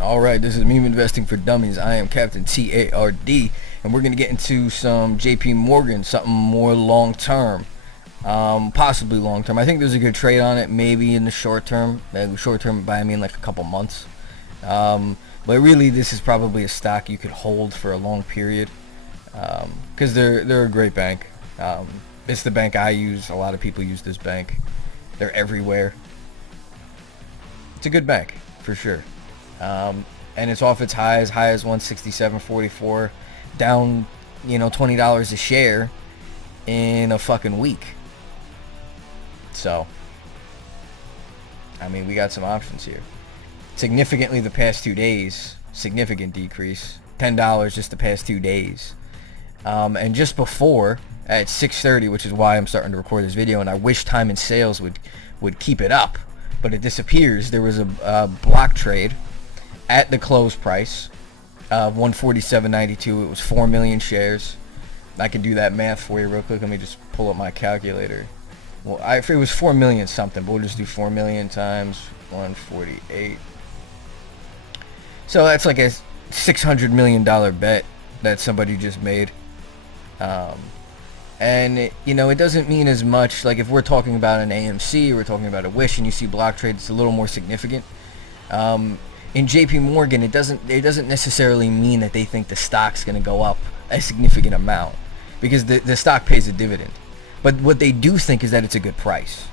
Alright, this is Meme Investing for Dummies. I am Captain TARD, and we're going to get into some JP Morgan, something more long-term. Possibly long-term. I think there's a good trade on it, maybe in the short term. Short term by I mean like a couple months. But really, this is probably a stock you could hold for a long period, because they're a great bank. It's the bank I use. A lot of people use this bank. They're everywhere. It's a good bank, for sure. And it's off its highs, high as 167.44, down, $20 a share in a fucking week. So, I mean, we got some options here. Significantly the past 2 days, significant decrease, $10 just the past 2 days. And just before, at 6:30, which is why I'm starting to record this video, and I wish time and sales would keep it up, but it disappears. There was a block trade at the close price of 147.92. It was 4 million shares. I can do that math for you real quick. Let me just pull up my calculator. Well, it was 4 million something, but we'll just do 4 million times 148. So that's like a $600 million bet that somebody just made. And it doesn't mean as much. Like if we're talking about an AMC, or we're talking about a Wish, and you see block trade, it's a little more significant. In JP Morgan, it doesn't necessarily mean that they think the stock's going to go up a significant amount, because the stock pays a dividend. But what they do think is that it's a good price.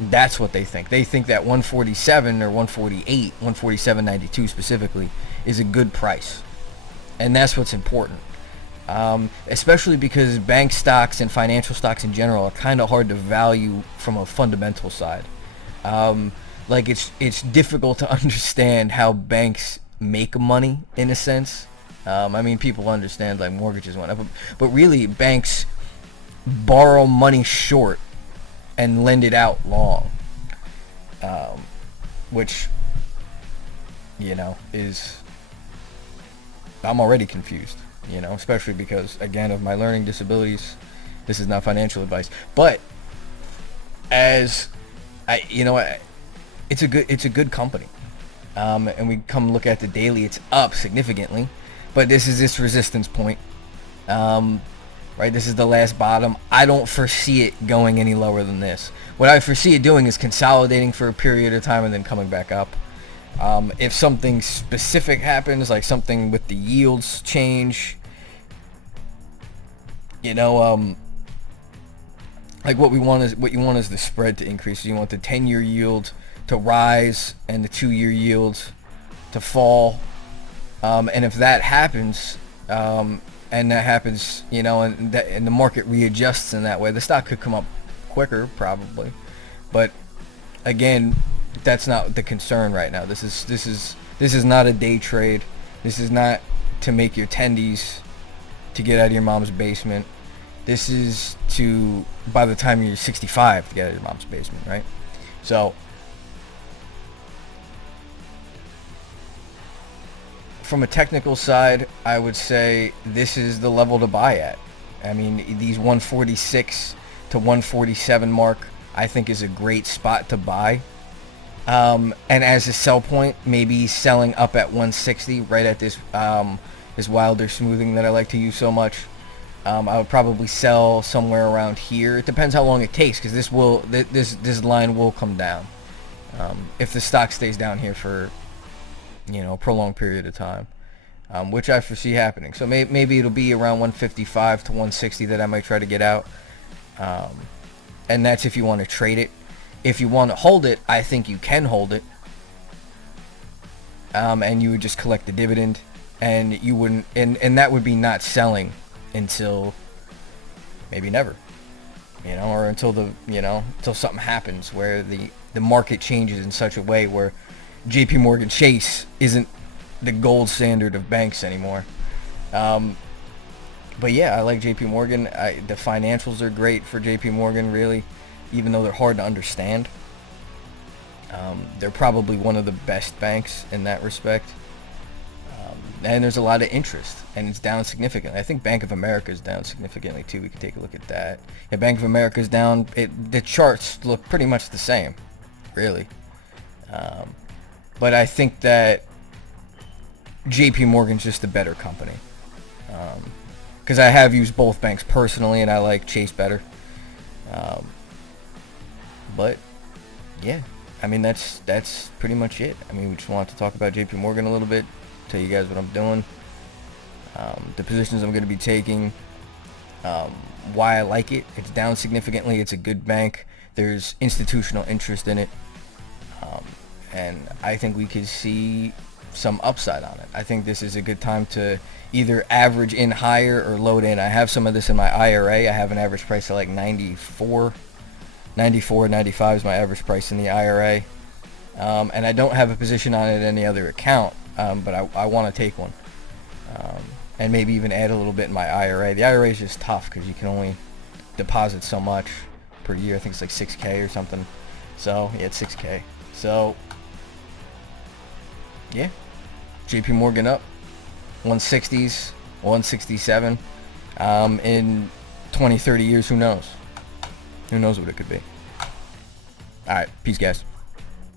That's what they think. They think that 147 or 148, 147.92 specifically, is a good price. And that's what's important. Especially because bank stocks and financial stocks in general are kind of hard to value from a fundamental side. Like it's difficult to understand how banks make money, in a sense. I mean, people understand like mortgages went up, but really banks borrow money short and lend it out long, which is, I'm already confused, especially because, again, of my learning disabilities. This is not financial advice, but as it's a good company, and we come look at the daily, it's up significantly, but this is its resistance point, right? This is the last bottom. I don't foresee it going any lower than this. What I foresee it doing is consolidating for a period of time and then coming back up. If something specific happens, like something with the yields change, like what you want is the spread to increase. You want the 10-year yield to rise and the 2-year yield to fall. And if that happens, and the market readjusts in that way, the stock could come up quicker, probably. But again, that's not the concern right now. This is not a day trade. This is not to make your tendies to get out of your mom's basement. This is to, by the time you're 65, to get out of your mom's basement, right? So from a technical side, I would say this is the level to buy at. I mean, these 146 to 147 mark, I think, is a great spot to buy. And as a sell point, maybe selling up at 160, right at this Wilder smoothing that I like to use so much. I would probably sell somewhere around here. It depends how long it takes, because this line will come down if the stock stays down here for a prolonged period of time, which I foresee happening. So maybe it'll be around 155 to 160 that I might try to get out, and that's if you want to trade it. If you want to hold it, I think you can hold it, and you would just collect the dividend, and you wouldn't, and that would be not selling until maybe never, or until until something happens where the market changes in such a way where JP Morgan Chase isn't the gold standard of banks anymore. But yeah, I like JP Morgan. The financials are great for JP Morgan, really, even though they're hard to understand. They're probably one of the best banks in that respect. And there's a lot of interest, and it's down significantly. I think Bank of America is down significantly too. We can take a look at that. Yeah, Bank of America is down. The charts look pretty much the same, really. But I think that JP Morgan's just a better company. Because I have used both banks personally, and I like Chase better. But yeah, I mean that's pretty much it. I mean, we just wanted to talk about JP Morgan a little bit, tell you guys what I'm doing, the positions I'm going to be taking, why I like it. It's down significantly. It's a good bank. There's institutional interest in it, and I think we could see some upside on it. I think this is a good time to either average in higher or load in. I have some of this in my IRA. I have an average price of like 94, 95 is my average price in the IRA. And I don't have a position on it in any other account, but I want to take one. And maybe even add a little bit in my IRA. The IRA is just tough because you can only deposit so much per year. I think it's like 6K or something. So, yeah, it's 6K. So, yeah. JP Morgan up. 160s, 167. In 20, 30 years, who knows? Who knows what it could be. Alright, peace guys.